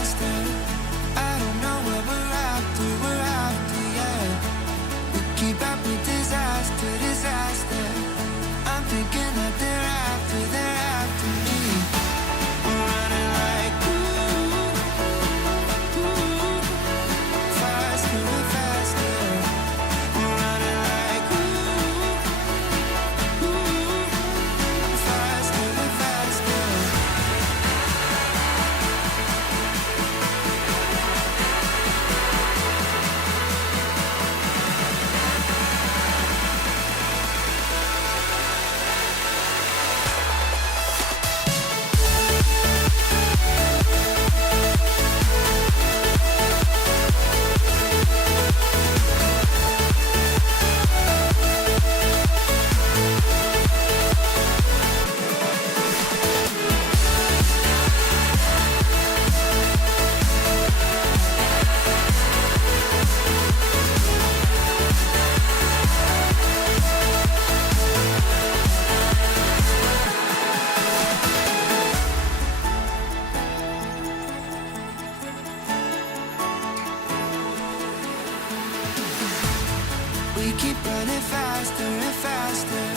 faster. I don't know what we're after, yeah. We keep up with disaster, disaster. I'm thinking that they're after me. We're running like faster and faster. We're running like faster and faster. We keep running faster and faster.